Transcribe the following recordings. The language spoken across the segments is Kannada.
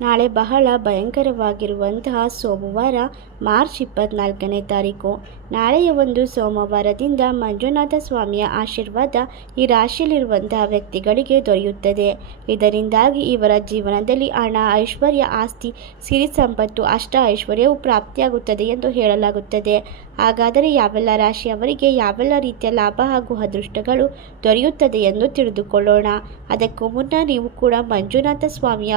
ನಾಳೆ ಬಹಳ ಭಯಂಕರವಾಗಿರುವಂತಹ ಸೋಮವಾರ, ಮಾರ್ಚ್ ಇಪ್ಪತ್ನಾಲ್ಕನೇ ತಾರೀಕು. ನಾಳೆಯ ಒಂದು ಸೋಮವಾರದಿಂದ ಮಂಜುನಾಥ ಸ್ವಾಮಿಯ ಆಶೀರ್ವಾದ ಈ ರಾಶಿಯಲ್ಲಿರುವಂತಹ ವ್ಯಕ್ತಿಗಳಿಗೆ ದೊರೆಯುತ್ತದೆ. ಇದರಿಂದಾಗಿ ಇವರ ಜೀವನದಲ್ಲಿ ಹಣ, ಐಶ್ವರ್ಯ, ಆಸ್ತಿ, ಸಿರಿ ಸಂಪತ್ತು, ಅಷ್ಟ ಐಶ್ವರ್ಯವು ಪ್ರಾಪ್ತಿಯಾಗುತ್ತದೆ ಎಂದು ಹೇಳಲಾಗುತ್ತದೆ. ಹಾಗಾದರೆ ಯಾವೆಲ್ಲ ರಾಶಿಯವರಿಗೆ ಯಾವೆಲ್ಲ ರೀತಿಯ ಲಾಭ ಹಾಗೂ ಅದೃಷ್ಟಗಳು ದೊರೆಯುತ್ತದೆ ಎಂದು ತಿಳಿದುಕೊಳ್ಳೋಣ. ಅದಕ್ಕೂ ಮುನ್ನ ನೀವು ಕೂಡ ಮಂಜುನಾಥ ಸ್ವಾಮಿಯ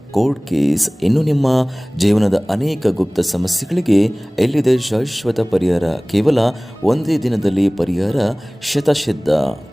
ಕೋರ್ಟ್ ಕೇಸ್ ಇನ್ನು ನಿಮ್ಮ ಜೀವನದ ಅನೇಕ ಗುಪ್ತ ಸಮಸ್ಯೆಗಳಿಗೆ ಎಲ್ಲಿದೆ ಶಾಶ್ವತ ಪರಿಹಾರ? ಕೇವಲ ಒಂದೇ ದಿನದಲ್ಲಿ ಪರಿಹಾರ? ಶತಶಿದ್ಧ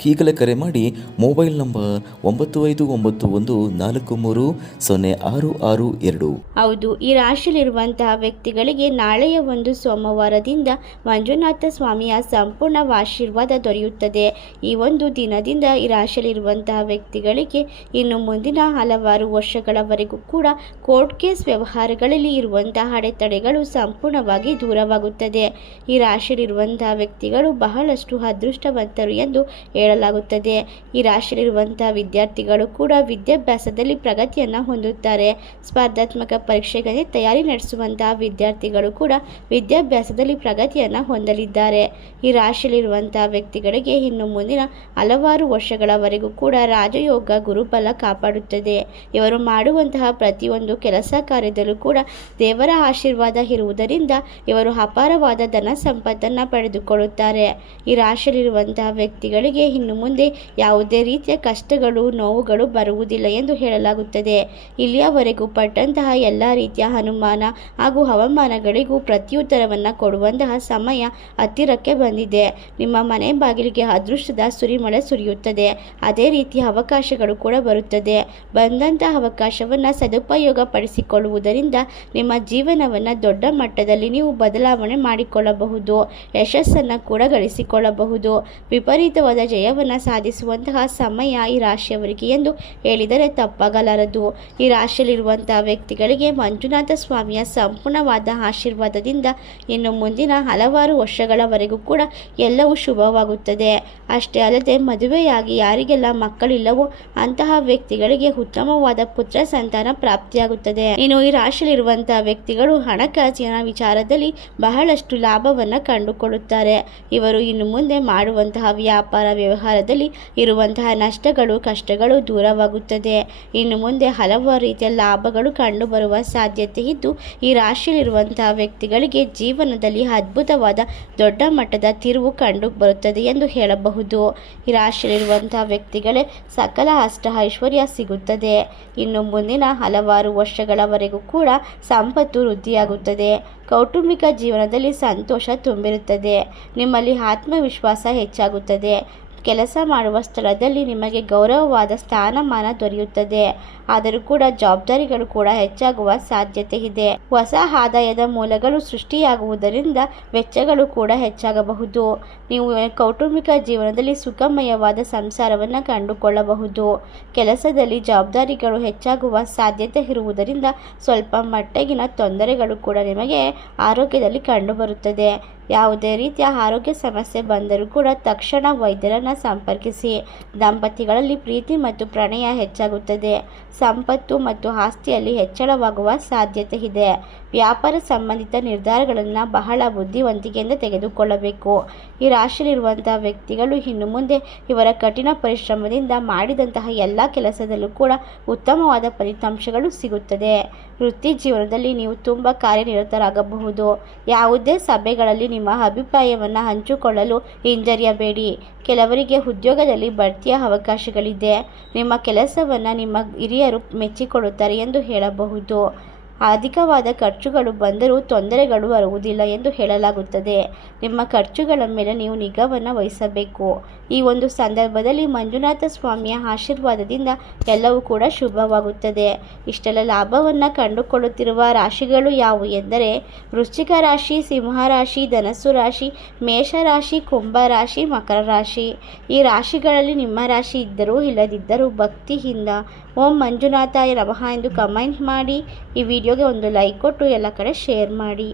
ಈಗಲೇ ಕರೆ ಮಾಡಿ ಮೊಬೈಲ್ ನಂಬರ್ ಒಂಬತ್ತು ಐದು ಒಂಬತ್ತು ಒಂದು ನಾಲ್ಕು ಮೂರು ಸೊನ್ನೆ ಆರು ಆರು ಎರಡು. ಹೌದು, ಈ ರಾಶಿಯಲ್ಲಿರುವಂತಹ ವ್ಯಕ್ತಿಗಳಿಗೆ ನಾಳೆಯ ಒಂದು ಸೋಮವಾರದಿಂದ ಮಂಜುನಾಥ ಸ್ವಾಮಿಯ ಸಂಪೂರ್ಣ ಆಶೀರ್ವಾದ ದೊರೆಯುತ್ತದೆ. ಈ ಒಂದು ದಿನದಿಂದ ಈ ರಾಶಿಯಲ್ಲಿರುವಂತಹ ವ್ಯಕ್ತಿಗಳಿಗೆ ಇನ್ನು ಮುಂದಿನ ಹಲವಾರು ವರ್ಷಗಳವರೆಗೂ ಕೂಡ ಕೋರ್ಟ್ ಕೇಸ್ ವ್ಯವಹಾರಗಳಲ್ಲಿ ಇರುವಂತಹ ಅಡೆತಡೆಗಳು ಸಂಪೂರ್ಣವಾಗಿ ದೂರವಾಗುತ್ತದೆ. ಈ ರಾಶಿಯಲ್ಲಿರುವಂತಹ ವ್ಯಕ್ತಿಗಳು ಬಹಳಷ್ಟು ಅದೃಷ್ಟವಂತರು ಎಂದು ಹೇಳಲಾಗುತ್ತದೆ. ಈ ರಾಶಿಯಲ್ಲಿರುವಂತಹ ವಿದ್ಯಾರ್ಥಿಗಳು ಕೂಡ ವಿದ್ಯಾಭ್ಯಾಸದಲ್ಲಿ ಪ್ರಗತಿಯನ್ನು ಹೊಂದುತ್ತಾರೆ. ಸ್ಪರ್ಧಾತ್ಮಕ ಪರೀಕ್ಷೆಗಳಿಗೆ ತಯಾರಿ ನಡೆಸುವಂತಹ ವಿದ್ಯಾರ್ಥಿಗಳು ಕೂಡ ವಿದ್ಯಾಭ್ಯಾಸದಲ್ಲಿ ಪ್ರಗತಿಯನ್ನು ಹೊಂದಲಿದ್ದಾರೆ. ಈ ರಾಶಿಯಲ್ಲಿರುವಂತಹ ವ್ಯಕ್ತಿಗಳಿಗೆ ಇನ್ನು ಮುಂದಿನ ಹಲವಾರು ವರ್ಷಗಳವರೆಗೂ ಕೂಡ ರಾಜಯೋಗ ಗುರುಬಲ ಕಾಪಾಡುತ್ತದೆ. ಇವರು ಮಾಡುವಂತಹ ಪ್ರತಿಯೊಂದು ಕೆಲಸ ಕಾರ್ಯದಲ್ಲೂ ಕೂಡ ದೇವರ ಆಶೀರ್ವಾದ ಇರುವುದರಿಂದ ಇವರು ಅಪಾರವಾದ ಧನ ಸಂಪತ್ತನ್ನು ಪಡೆದುಕೊಳ್ಳುತ್ತಾರೆ. ಈ ರಾಶಿಯಲ್ಲಿರುವಂತಹ ವ್ಯಕ್ತಿಗಳಿಗೆ ಇನ್ನು ಮುಂದೆ ಯಾವುದೇ ರೀತಿಯ ಕಷ್ಟಗಳು, ನೋವುಗಳು ಬರುವುದಿಲ್ಲ ಎಂದು ಹೇಳಲಾಗುತ್ತದೆ. ಇಲ್ಲಿಯವರೆಗೂ ಪಟ್ಟಂತಹ ಎಲ್ಲ ರೀತಿಯ ಅನುಮಾನ ಹಾಗೂ ಹವಾಮಾನಗಳಿಗೂ ಪ್ರತ್ಯುತ್ತರವನ್ನು ಕೊಡುವಂತಹ ಸಮಯ ಹತ್ತಿರಕ್ಕೆ ಬಂದಿದೆ. ನಿಮ್ಮ ಮನೆ ಬಾಗಿಲಿಗೆ ಅದೃಷ್ಟದ ಸುರಿಮಳೆ ಸುರಿಯುತ್ತದೆ. ಅದೇ ರೀತಿಯ ಅವಕಾಶಗಳು ಕೂಡ ಬರುತ್ತದೆ. ಬಂದಂತಹ ಅವಕಾಶವನ್ನು ಸದುಪಯೋಗ ಪಡಿಸಿಕೊಳ್ಳುವುದರಿಂದ ನಿಮ್ಮ ಜೀವನವನ್ನು ದೊಡ್ಡ ಮಟ್ಟದಲ್ಲಿ ನೀವು ಬದಲಾವಣೆ ಮಾಡಿಕೊಳ್ಳಬಹುದು. ಯಶಸ್ಸನ್ನು ಕೂಡ ಗಳಿಸಿಕೊಳ್ಳಬಹುದು. ವಿಪರೀತವಾದ ಜಯವನ್ನು ಸಾಧಿಸುವಂತಹ ಸಮಯ ಈ ರಾಶಿಯವರಿಗೆ ಎಂದು ಹೇಳಿದರೆ ತಪ್ಪಾಗಲಾರದು. ಈ ರಾಶಿಯಲ್ಲಿರುವಂತಹ ವ್ಯಕ್ತಿಗಳಿಗೆ ಮಂಜುನಾಥ ಸ್ವಾಮಿಯ ಸಂಪೂರ್ಣವಾದ ಆಶೀರ್ವಾದದಿಂದ ಇನ್ನು ಮುಂದಿನ ಹಲವಾರು ವರ್ಷಗಳವರೆಗೂ ಕೂಡ ಎಲ್ಲವೂ ಶುಭವಾಗುತ್ತದೆ. ಅಷ್ಟೇ ಅಲ್ಲದೆ ಮದುವೆಯಾಗಿ ಯಾರಿಗೆಲ್ಲ ಮಕ್ಕಳಿಲ್ಲವೋ ಅಂತಹ ವ್ಯಕ್ತಿಗಳಿಗೆ ಉತ್ತಮವಾದ ಪುತ್ರ ಸಂತಾನ ಪ್ರಾಪ್ತಿಯಾಗುತ್ತದೆ. ಇನ್ನು ಈ ರಾಶಿಯಲ್ಲಿರುವಂತಹ ವ್ಯಕ್ತಿಗಳು ಹಣಕಾಸಿನ ವಿಚಾರದಲ್ಲಿ ಬಹಳಷ್ಟು ಲಾಭವನ್ನು ಕಂಡುಕೊಳ್ಳುತ್ತಾರೆ. ಇವರು ಇನ್ನು ಮುಂದೆ ಮಾಡುವಂತಹ ವ್ಯಾಪಾರ ವ್ಯವಹಾರದಲ್ಲಿ ಇರುವಂತಹ ನಷ್ಟಗಳು, ಕಷ್ಟಗಳು ದೂರವಾಗುತ್ತದೆ. ಇನ್ನು ಮುಂದೆ ಹಲವಾರು ರೀತಿಯ ಲಾಭಗಳು ಕಂಡುಬರುವ ಸಾಧ್ಯತೆ ಇದ್ದು, ಈ ರಾಶಿಯಲ್ಲಿರುವಂತಹ ವ್ಯಕ್ತಿಗಳಿಗೆ ಜೀವನದಲ್ಲಿ ಅದ್ಭುತವಾದ ದೊಡ್ಡ ಮಟ್ಟದ ತಿರುವು ಕಂಡು ಬರುತ್ತದೆ ಎಂದು ಹೇಳಬಹುದು. ಈ ರಾಶಿಯಲ್ಲಿರುವಂತಹ ವ್ಯಕ್ತಿಗಳೇ ಸಕಲ ಅಷ್ಟ ಐಶ್ವರ್ಯ ಸಿಗುತ್ತದೆ. ಇನ್ನು ಮುಂದಿನ ಹಲವಾರು ವರ್ಷಗಳವರೆಗೂ ಕೂಡ ಸಂಪತ್ತು ವೃದ್ಧಿಯಾಗುತ್ತದೆ. ಕೌಟುಂಬಿಕ ಜೀವನದಲ್ಲಿ ಸಂತೋಷ ತುಂಬಿರುತ್ತದೆ. ನಿಮ್ಮಲ್ಲಿ ಆತ್ಮವಿಶ್ವಾಸ ಹೆಚ್ಚಾಗುತ್ತದೆ. ಕೆಲಸ ಮಾಡುವ ಸ್ಥಳದಲ್ಲಿ ನಿಮಗೆ ಗೌರವವಾದ ಸ್ಥಾನಮಾನ ದೊರೆಯುತ್ತದೆ. ಆದರೂ ಕೂಡ ಜವಾಬ್ದಾರಿಗಳು ಕೂಡ ಹೆಚ್ಚಾಗುವ ಸಾಧ್ಯತೆ ಇದೆ. ಹೊಸ ಆದಾಯದ ಮೂಲಗಳು ಸೃಷ್ಟಿಯಾಗುವುದರಿಂದ ವೆಚ್ಚಗಳು ಕೂಡ ಹೆಚ್ಚಾಗಬಹುದು. ನೀವು ಕೌಟುಂಬಿಕ ಜೀವನದಲ್ಲಿ ಸುಖಮಯವಾದ ಸಂಸಾರವನ್ನು ಕಂಡುಕೊಳ್ಳಬಹುದು. ಕೆಲಸದಲ್ಲಿ ಜವಾಬ್ದಾರಿಗಳು ಹೆಚ್ಚಾಗುವ ಸಾಧ್ಯತೆ ಇರುವುದರಿಂದ ಸ್ವಲ್ಪ ಮಟ್ಟಿಗಿನ ತೊಂದರೆಗಳು ಕೂಡ ನಿಮಗೆ ಆರೋಗ್ಯದಲ್ಲಿ ಕಂಡುಬರುತ್ತದೆ. ಯಾವುದೇ ರೀತಿಯ ಆರೋಗ್ಯ ಸಮಸ್ಯೆ ಬಂದರೂ ಕೂಡ ತಕ್ಷಣ ವೈದ್ಯರನ್ನು ಸಂಪರ್ಕಿಸಿ. ದಂಪತಿಗಳಲ್ಲಿ ಪ್ರೀತಿ ಮತ್ತು ಪ್ರಣಯ ಹೆಚ್ಚಾಗುತ್ತದೆ. ಸಂಪತ್ತು ಮತ್ತು ಆಸ್ತಿಯಲ್ಲಿ ಹೆಚ್ಚಳವಾಗುವ ಸಾಧ್ಯತೆ ಇದೆ. ವ್ಯಾಪಾರ ಸಂಬಂಧಿತ ನಿರ್ಧಾರಗಳನ್ನು ಬಹಳ ಬುದ್ಧಿವಂತಿಕೆಯಿಂದ ತೆಗೆದುಕೊಳ್ಳಬೇಕು. ಈ ರಾಶಿಯಲ್ಲಿರುವಂತಹ ವ್ಯಕ್ತಿಗಳು ಇನ್ನು ಮುಂದೆ ಇವರ ಕಠಿಣ ಪರಿಶ್ರಮದಿಂದ ಮಾಡಿದಂತಹ ಎಲ್ಲ ಕೆಲಸದಲ್ಲೂ ಕೂಡ ಉತ್ತಮವಾದ ಫಲಿತಾಂಶಗಳು ಸಿಗುತ್ತದೆ. ವೃತ್ತಿ ಜೀವನದಲ್ಲಿ ನೀವು ತುಂಬ ಕಾರ್ಯನಿರತರಾಗಬಹುದು. ಯಾವುದೇ ಸಭೆಗಳಲ್ಲಿ ನಿಮ್ಮ ಅಭಿಪ್ರಾಯವನ್ನು ಹಂಚಿಕೊಳ್ಳಲು ಹಿಂಜರಿಯಬೇಡಿ. ಕೆಲವರಿಗೆ ಉದ್ಯೋಗದಲ್ಲಿ ಬಡ್ತಿಯ ಅವಕಾಶಗಳಿದೆ. ನಿಮ್ಮ ಕೆಲಸವನ್ನು ನಿಮ್ಮ ಹಿರಿಯರು ಮೆಚ್ಚಿಕೊಳ್ಳುತ್ತಾರೆ ಎಂದು ಹೇಳಬಹುದು. ಅಧಿಕವಾದ ಖರ್ಚುಗಳು ಬಂದರೂ ತೊಂದರೆಗಳು ಬರುವುದಿಲ್ಲ ಎಂದು ಹೇಳಲಾಗುತ್ತದೆ. ನಿಮ್ಮ ಖರ್ಚುಗಳ ಮೇಲೆ ನೀವು ನಿಗಾವನ್ನು ವಹಿಸಬೇಕು. ಈ ಒಂದು ಸಂದರ್ಭದಲ್ಲಿ ಮಂಜುನಾಥ ಸ್ವಾಮಿಯ ಆಶೀರ್ವಾದದಿಂದ ಎಲ್ಲವೂ ಕೂಡ ಶುಭವಾಗುತ್ತದೆ. ಇಷ್ಟೆಲ್ಲ ಲಾಭವನ್ನು ಕಂಡುಕೊಳ್ಳುತ್ತಿರುವ ರಾಶಿಗಳು ಯಾವುವು ಎಂದರೆ, ವೃಶ್ಚಿಕ ರಾಶಿ, ಸಿಂಹ ರಾಶಿ, ಧನಸ್ಸು ರಾಶಿ ಮೇಷರಾಶಿ ಕುಂಭ ರಾಶಿ, ಮಕರ ರಾಶಿ. ಈ ರಾಶಿಗಳಲ್ಲಿ ನಿಮ್ಮ ರಾಶಿ ಇದ್ದರೂ ಇಲ್ಲದಿದ್ದರೂ ಭಕ್ತಿಯಿಂದ ಓಂ ಮಂಜುನಾಥಾಯ ನಮಃ ಎಂದು ಕಮೆಂಟ್ ಮಾಡಿ ಈ ವಿಡಿಯೋಗೆ ಒಂದು ಲೈಕ್ ಕೊಟ್ಟು ಎಲ್ಲ ಕಡೆ ಶೇರ್ ಮಾಡಿ.